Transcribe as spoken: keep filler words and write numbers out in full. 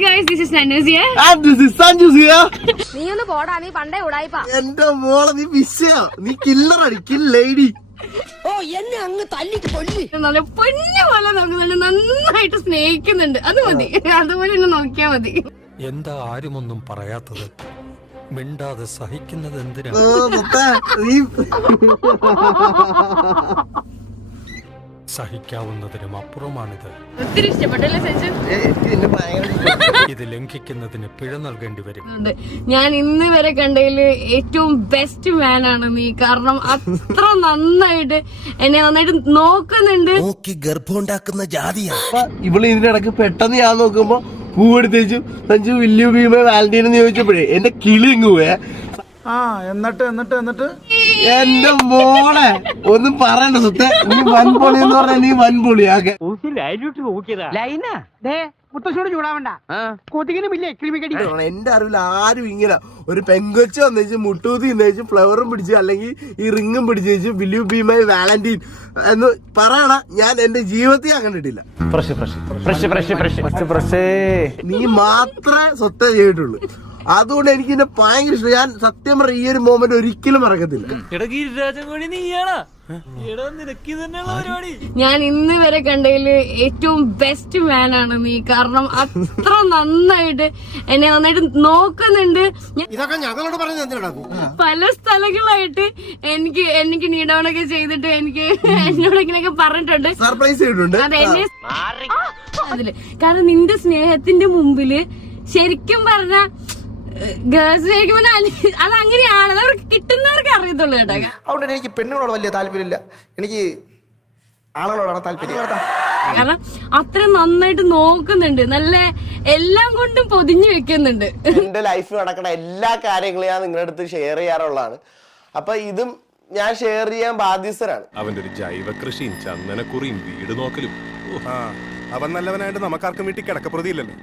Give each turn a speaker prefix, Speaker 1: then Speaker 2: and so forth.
Speaker 1: guys, this is Nanus here.
Speaker 2: And this is Sanjus here.
Speaker 3: നീ ഒന്ന് പോടാ, നീ പണ്ടേ ഉടായിപ്പാ.
Speaker 2: എന്റെ മോളെ നീ മിസ്സാ, നീ കില്ലറടി, കിൽ ലേഡി.
Speaker 3: ഓ എന്നെ അങ്ങ് തല്ലിക്ക് കൊല്ലി.
Speaker 1: നല്ല പൊന്നു പോലെ നോക്കുന്നുണ്ട്, നന്നായിട്ട് സ്നേഹിക്കുന്നുണ്ട്. അത് മതി, അതുപോലെ തന്നെ നോക്കിയാ മതി.
Speaker 4: എന്താ ആരുമൊന്നും പറയാത്തത്? മിണ്ടാതെ സഹിക്കുന്നത് എന്തിനാ? സഹിക്കാവുന്നതിനും അപ്പുറമാണിത്.
Speaker 1: ഒത്തിരി ഇഷ്ടപ്പെട്ടല്ലേ സഞ്ജു?
Speaker 4: ഇത് ലംഘിക്കുന്നതിന് പിഴ നൽകേണ്ടി വരും.
Speaker 1: ഞാൻ ഇന്ന് വരെ കണ്ടതില് ഏറ്റവും ബെസ്റ്റ് മാൻ ആണ് നീ. കാരണം അത്ര നന്നായിട്ട് എന്നെ നന്നായിട്ട് നോക്കുന്നുണ്ട്.
Speaker 5: ഗർഭമുണ്ടാക്കുന്ന ജാതിയാ
Speaker 2: ഇവള് ഇതിന്റെ ഇടക്ക് പെട്ടെന്ന് ഞാൻ നോക്കുമ്പോ പൂവെടുത്തേച്ചു സഞ്ജു വില്യു ഭീമ വാലന്റീൻ എന്ന് ചോദിച്ചപ്പോഴേ എന്റെ കിളി ഇങ്ങ് പോയേ.
Speaker 6: ആ എന്നിട്ട് എന്നിട്ട് എന്നിട്ട്
Speaker 2: എന്റെ മോളെ ഒന്നും പറയണ്ട സുത്തെ, നീ വൻപൊളി എന്ന് പറഞ്ഞാൽ നീ വൻപൊളിയാക്കെ. എന്റെ അറിവിൽ ആരും ഇങ്ങനെ ഒരു പെങ്കൊച്ച വന്നേച്ച് മുട്ടൂത്തി ഇന്നേച്ച് ഫ്ലവറും പിടിച്ച് അല്ലെങ്കിൽ ഈ റിങ്ങും പിടിച്ചേച്ച് വില്യു ഭീമ വാലന്റീൻ എന്ന് പറയണ ഞാൻ എന്റെ ജീവിതത്തിൽ കണ്ടിട്ടില്ല. നീ മാത്രമേ സ്വത്തേ ചെയ്തിട്ടുള്ളൂ. അതുകൊണ്ട് എനിക്ക് എന്നെ ഭയങ്കര ഇഷ്ടം. ഞാൻ സത്യം പറഞ്ഞ ഈ ഒരു മൊമെന്റ് ഒരിക്കലും മറക്കത്തില്ല.
Speaker 1: ഞാൻ ഇന്ന് വരെ കണ്ടതില് ഏറ്റവും ബെസ്റ്റ് മാൻ ആണ് നീ. കാരണം അത്ര നന്നായിട്ട് എന്നെ നന്നായിട്ട് നോക്കുന്നുണ്ട്.
Speaker 2: ഇതൊക്കെ ഞങ്ങളോട് പറഞ്ഞ
Speaker 1: പല സ്ഥലങ്ങളായിട്ട് എനിക്ക് എനിക്ക് നീഡൗണൊക്കെ ചെയ്തിട്ട് എനിക്ക് എന്നോട് ഇങ്ങനെയൊക്കെ പറഞ്ഞിട്ടുണ്ട്,
Speaker 2: സർപ്രൈസ് ചെയ്തിട്ടുണ്ട്.
Speaker 1: അതെ എന്നെ അതില് കാരണം നിന്റെ സ്നേഹത്തിന്റെ മുമ്പില് ശരിക്കും പറഞ്ഞ ഗേൾസ് അത് അങ്ങനെയാണ്, അവർക്ക് കിട്ടുന്നവർക്ക് അറിയത്തുള്ളൂ കേട്ടോ.
Speaker 6: അതുകൊണ്ട് എനിക്ക് പെണ്ണുങ്ങളോട് വലിയ താല്പര്യമില്ല, എനിക്ക് ആളുകളോടാണ് താല്പര്യം.
Speaker 1: കാരണം അത്ര നന്നായിട്ട് നോക്കുന്നുണ്ട്, നല്ല എല്ലാം കൊണ്ടും പൊതിഞ്ഞു വെക്കുന്നുണ്ട്.
Speaker 2: എന്റെ ലൈഫിൽ നടക്കുന്ന എല്ലാ കാര്യങ്ങളും ഞാൻ നിങ്ങളുടെ അടുത്ത് ഷെയർ ചെയ്യാറുള്ളതാണ്. അപ്പൊ ഇതും ഞാൻ ഷെയർ ചെയ്യാൻ ബാധ്യസ്ഥരാണ്.
Speaker 7: അവന്റെ ഒരു ജൈവ കൃഷിയും ചന്ദനക്കുറിയും വീട് നോക്കലും അവൻ നല്ലവനായിട്ട് നമുക്കാർക്കും വീട്ടിൽ കിടക്കപ്രതിയില്ലല്ലോ.